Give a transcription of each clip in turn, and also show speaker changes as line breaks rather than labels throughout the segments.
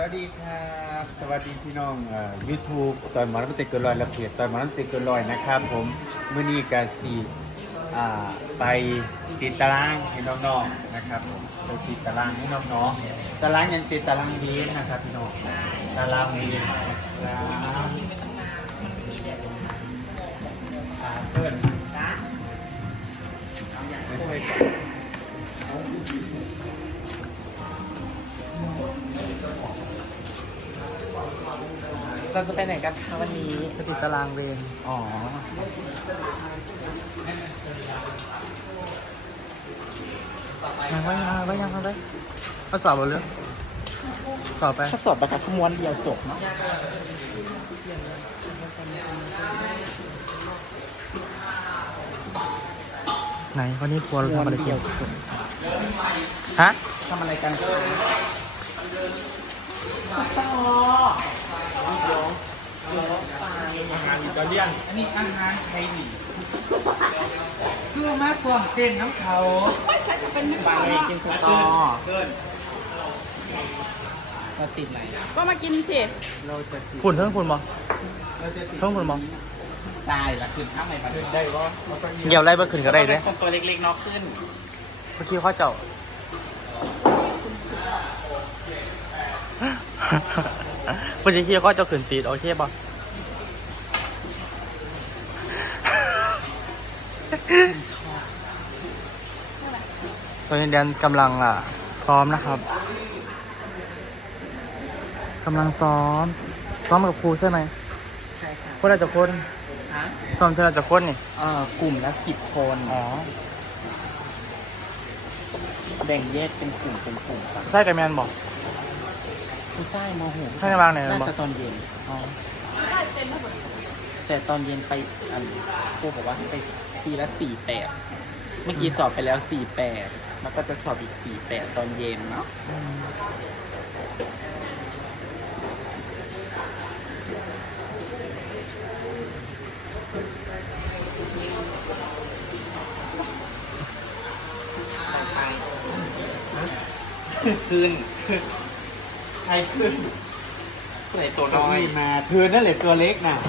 สวัสดีครับสวัสดีพี่น้องYouTube ตอนหมอน้ำเต็กเกินร้อยและเพจตอนหมอน้ำเต็กเกินร้อยนะครับผมมื้อนี้กาสีไปติดตารางให้น้องๆนะครับผมไปติดตารางให้น้องๆตารางยังติดตารางดีนะครับพี่น้องตารางดีนะครับเพื่อนนะไม่ช่วยกัน
เราจะไปไหนกันคะวันนี้ไปติดตารางเวรอ๋อยังไปข้อสอบเราเรื่องสอบไปข้อสอบประกาศขมวนเดียวจบเนาะไหนวันนี้ทัวร์เราทำอะไรกันฮะทำอะไรกัน
อาหารอิตาเลียนอันนี้อาหารไทยนี่คือมาส่วมเต้นน้ำเขา
บางเลยกินสตอ
เกิน
เราติดไหน
ก็มากินสิ
เราจะติด
ฝุ่นเท่าฝุ่นบ่
เราจะติด
เท่าฝุ่นบ่
ตายละขึ้นข้างในประเทศได้ว่า
เดี๋ยวไล่เบอร์ขึ้นก็ได้ด้วย
ตัวเล็กๆนอกขึ้น
เมื่อกี้ข้อเจ้าเมื่อกี้ข้อเจ้าขึ้นตีดโอเคป่ะตอนนี้แดนกำลังซ้อมนะครับกำลังซ้อมกับครูใช่ไหม
ใช่ค่ะ
คนละจะคน
ฮะ
ซ้อมคนละจะคนนี่
กลุ่มละ10 คน
อ๋อ
แบ่งแยกเป็นกลุ่มกัน
ใช่กับแมนบอก
ผู้ชายมหู
ให้ในบ้านไหน
น่า
บอก
จะตอนเย็น
อ๋อ
แต่ตอนเย็นไปครูบอกว่าให้ไปทีละ48เมื่อกี้สอบไปแล้ว48แล้วก็จะสอบอีก48ตอนเย็นเนาะขึ้น
ใครขึ้น
ไหนตัวน้อย
มาเธอนั่นแหละตัวเล็กน่ะ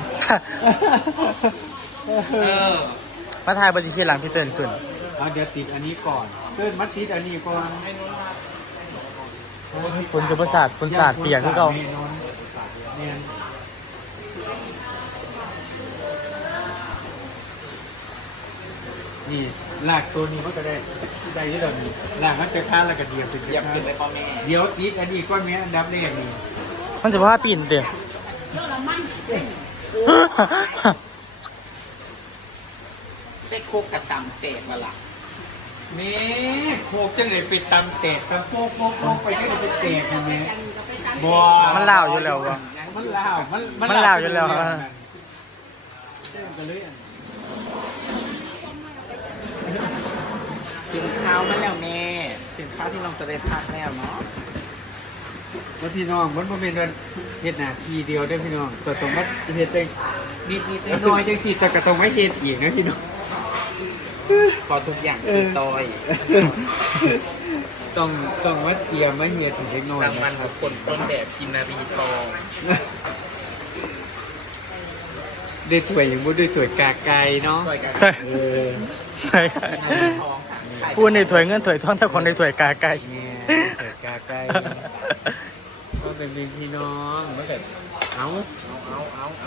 มาทายบริทีหลังพี่เตือนขึ้น
เอาเดี๋ยวติดอันนี้ก่อนเกินมาติดอันนี้ก่อน
ฝนจะประสาทฝนสาดเปียกคือเก่า
เนี่ยนี่ลากตัวนี้มันก็ได้ที่เรามีลากมันจะค้านแล้วก็เดียวเป็น
เหยียบขึ้นไปพ่อแม่
เดี๋ยวติดอันนี้ก้อนแม่อันดับแรกนี่
มันจะว่าปีนเตีย
ได้โคกกระตำเตะมาละ
แม่โคกจังเลยไปตำแตกตำโป๊กไปก็ได้ไปแตกนะแม่บัว
มันเล่าอยู่แล้ววะ
มันลาวมัน
มันลาวอยู่แล้ว
ถึงข้าวมาแล้วแม่ถึงข้าวที่น้องจะได้พักแล้วเนาะ
แล้วพี่น้องมันบ่เป็นเฮ็ดหน้าทีเดียวได้อพี่น้องแต่ต้องมาเฮ็ดจังนิดน้อยๆจังซี่แต่ก็ต้องมาเฮ็ดอีกนะพี่น้อง
พอทุกอย่างคือตอย
ต้องมาเตรียมมาเฮ็ดถึงเล็กน้อย
รางวัล
นะค
ข
รั
อบ งคนต้นแบบกินนารีทอง
ได้ถ้วยยังบ่ได้ถ้วยกาไก่เนาะ
ตอยกัน
ใช่
เออ
ใช่
นารีทองค่ะ
พูดในถวยเงินถวยทองถ้าคนในถวยกาไก่
เนี่ยถ้วยกาไก่ก็เป็นพี่น้องมันก็เอา
เอา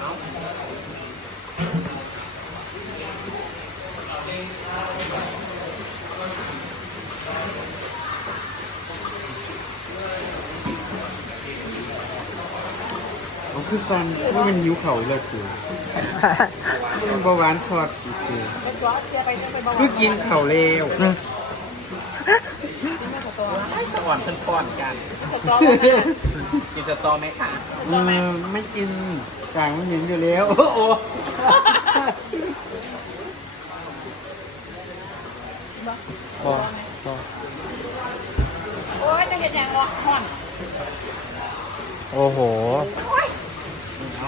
เอาคือฟันว่ามันหิวเข่าเลยกูมันเบาหวานช็อตอีกกูคือกินเข่าเร็ว
สวรรค์เพิ่นป้อนกันกินสตอไหมคะ
ไม่กินกลางมันเห็นอยู่แล้วโอ้โห
พอ
โอ้ยจะเห็นอย่างห่อน
โอ้โห